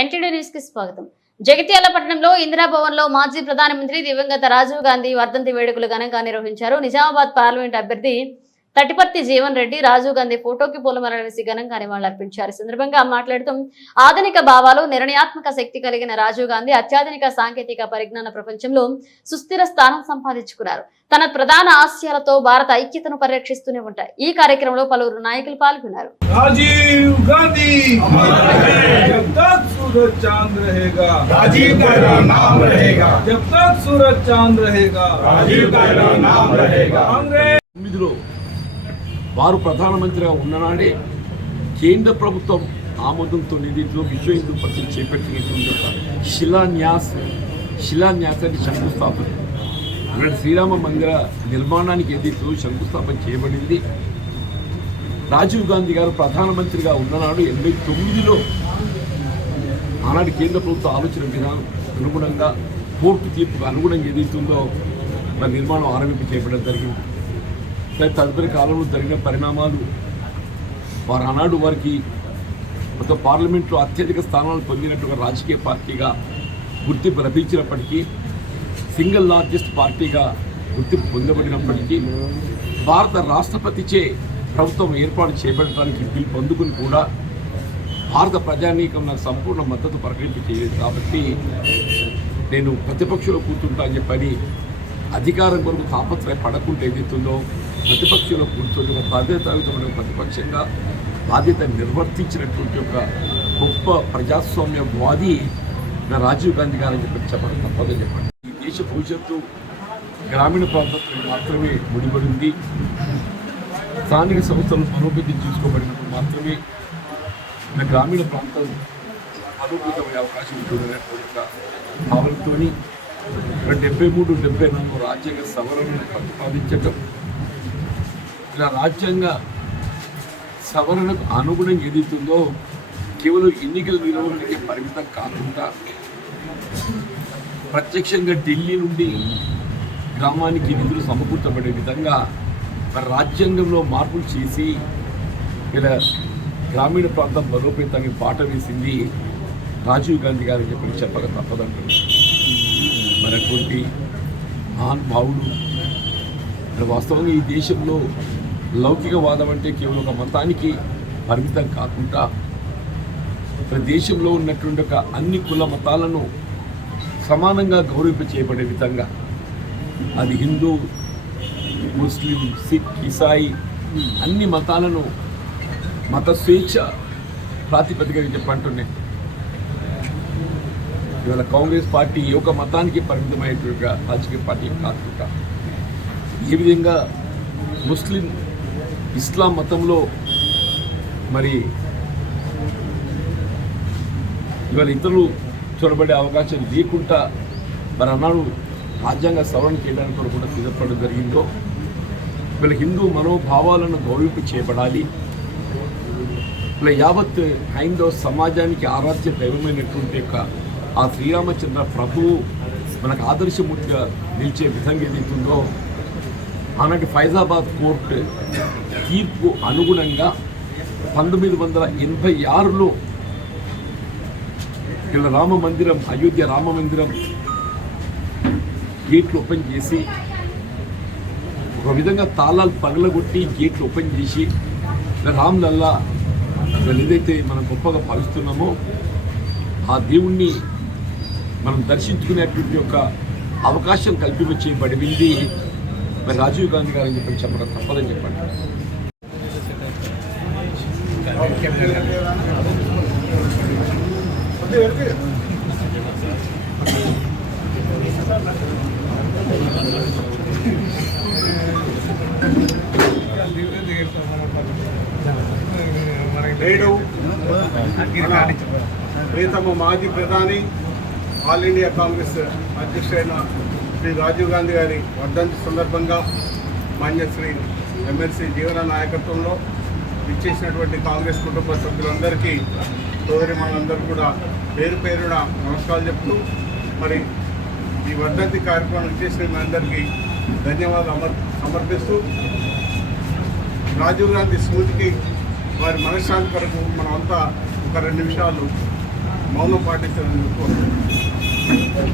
NTD news కి స్వాగతం. జగిత్యాల పట్టణంలో ఇందిరాభవన్ లో మాజీ ప్రధానమంత్రి దివంగత రాజీవ్ గాంధీ వర్ధంతి వేడుకలు ఘనంగా నిర్వహించారు. నిజామాబాద్ పార్లమెంట్ అభ్యర్థి తటిపర్తి జీవన్ రెడ్డి రాజీవ్ గాంధీ ఫోటోకి పూలమాలలు వేసి ఘనంగా నివాళులర్పించారు. ఈ సందర్భంగా మాట్లాడుతూ ఆధునిక భావాలు, నిర్ణయాత్మక శక్తి కలిగిన రాజీవ్ గాంధీ అత్యాధునిక సాంకేతిక పరిజ్ఞాన ప్రపంచంలో సుస్థిర స్థానం సంపాదించుకున్నారు. తన ప్రధాన ఆశయాలతో భారత ఐక్యతను పరిరక్షిస్తూనే ఉంటాయి. ఈ కార్యక్రమంలో పలువురు నాయకులు పాల్గొన్నారు. राजीव गांधी जब तक सूरज चांद रहेगा राजीव का नाम रहेगा जब तक सूरज चांद रहेगा राजीव का नाम रहेगा कांग्रेस వారు ప్రధానమంత్రిగా ఉన్ననాడే కేంద్ర ప్రభుత్వం ఆమోదంతో నిధిలో విశ్వ హిందూ పరిషత్ చేపట్టినటువంటి శిలాన్యాసానికి శంకుస్థాపన ఇక్కడ శ్రీరామ మందిర నిర్మాణానికి ఏదైతే శంకుస్థాపన చేయబడింది. రాజీవ్ గాంధీ గారు ప్రధానమంత్రిగా ఉన్ననాడు 89లో ఆనాటి కేంద్ర ప్రభుత్వ ఆలోచన విధానం అనుగుణంగా కోర్టు తీర్పుకు అనుగుణంగా ఏదైతుందో మన నిర్మాణం ఆరంభింప చేయబడడం జరిగింది. తదుపరి కాలంలో జరిగిన పరిణామాలు వారు ఆనాడు వారికి మొత్తం పార్లమెంట్లో అత్యధిక స్థానాలు పొందినట్టుగా రాజకీయ పార్టీగా గుర్తింపు లభించినప్పటికీ, సింగిల్ లార్జెస్ట్ పార్టీగా గుర్తింపు పొందబడినప్పటికీ భారత రాష్ట్రపతిచే ప్రభుత్వం ఏర్పాటు చేయబడటానికి పిలుపు పొందుకుని కూడా భారత ప్రజానీకం నాకు సంపూర్ణ మద్దతు ప్రకటింపు చేయలేదు. కాబట్టి నేను ప్రతిపక్షంలో కూర్చుంటా అని చెప్పని అధికారం కొరకు తాపత్రయ పడకుండా ఏదైతుందో ప్రతిపక్షంలో కూర్చొని ఒక బాధ్యతాయుతమైన ప్రతిపక్షంగా బాధ్యత నిర్వర్తించినటువంటి ఒక గొప్ప ప్రజాస్వామ్యవాది నా రాజీవ్ గాంధీ గారని చెప్పడం తప్పదని చెప్పండి. ఈ దేశ భవిష్యత్తు గ్రామీణ ప్రాంతంలో మాత్రమే ముడిపడింది. స్థానిక సంస్థలు బలోపేతం చేసుకోబడినప్పుడు మాత్రమే మన గ్రామీణ ప్రాంతం బలోపేతమయ్యే అవకాశం ఉంటుందనేటువంటి భావనతో 73-74 రాజ్యాంగ సవరణను ప్రతిపాదించటం, ఇలా రాజ్యాంగ సవరణకు అనుగుణంగా ఏదైతుందో కేవలం ఎన్నికల నిర్వహణకే పరిమితం కాకుండా ప్రత్యక్షంగా ఢిల్లీ నుండి గ్రామానికి నిధులు సమకూర్చబడే విధంగా మరి రాజ్యాంగంలో మార్పులు చేసి ఇలా గ్రామీణ ప్రాంతం బలోపేతానికి బాట వేసింది రాజీవ్ గాంధీ గారు చెప్పి చెప్పక తప్పదంటారు. మరి అటువంటి మహానుభావుడు వాస్తవంగా ఈ దేశంలో లౌకికవాదం అంటే కేవలం ఒక మతానికి పరిమితం కాకుండా దేశంలో ఉన్నటువంటి ఒక అన్ని కుల మతాలను సమానంగా గౌరవింప చేయబడే విధంగా, అది హిందూ, ముస్లిం, సిక్, ఇసాయి అన్ని మతాలను మత స్వేచ్ఛ ప్రాతిపదికగా చెప్పంటున్నాయి. ఇవాళ కాంగ్రెస్ పార్టీ ఒక మతానికి పరిమితమైనటువంటి రాజకీయ పార్టీ కాకుండా ఏ విధంగా ముస్లిం, ఇస్లాం మతంలో మరి ఇవాళ ఇతరులు చొరబడే అవకాశం లేకుండా మరి అన్నాడు రాజ్యాంగ సవరణ చేయడానికి కూడా సిద్ధపడడం జరిగిందో, వీళ్ళ హిందూ మనోభావాలను గౌరవింపు చేయబడాలి. ఇలా యావత్ హైందవ సమాజానికి ఆరాధ్య దైవమైనటువంటి యొక్క ఆ శ్రీరామచంద్ర ప్రభువు మనకు ఆదర్శమూర్తిగా నిలిచే విధంగా ఏదైతుందో ఆనాటి ఫైజాబాద్ కోర్టు తీర్పు అనుగుణంగా 1986లో ఇలా రామ మందిరం, అయోధ్య రామ మందిరం గేట్లు ఓపెన్ చేసి ఒక విధంగా తాళాలు పగలగొట్టి గేట్లు ఓపెన్ చేసి రామ్లల్లా ఏదైతే మనం గొప్పగా భావిస్తున్నామో ఆ దేవుణ్ణి మనం దర్శించుకునేటువంటి యొక్క అవకాశం కల్పించబడింది మరి రాజీవ్ గాంధీ గారు అని చెప్పి చెప్పడం తప్పదని చెప్పండి. నేడు ప్రియతమ మాజీ ప్రధాని, ఆల్ ఇండియా కాంగ్రెస్ అధ్యక్షుడైన శ్రీ రాజీవ్ గాంధీ గారి వర్ధంతి సందర్భంగా మాన్యశ్రీ ఎమ్మెల్సీ జీవన నాయకత్వంలో ఇచ్చేసినటువంటి కాంగ్రెస్ కుటుంబ సభ్యులందరికీ, సోదరి మనందరూ కూడా పేరు పేరున నమస్కారాలు చెప్తూ మరి ఈ వర్ధంతి కార్యక్రమం ఇచ్చేసిన మీ అందరికీ ధన్యవాదాలు సమర్పిస్తూ రాజీవ్ గాంధీ స్మృతికి వారి మనశ్శాంతి కొరకు మనమంతా ఒక 2 నిమిషాలు మౌనం పాటించినందుకు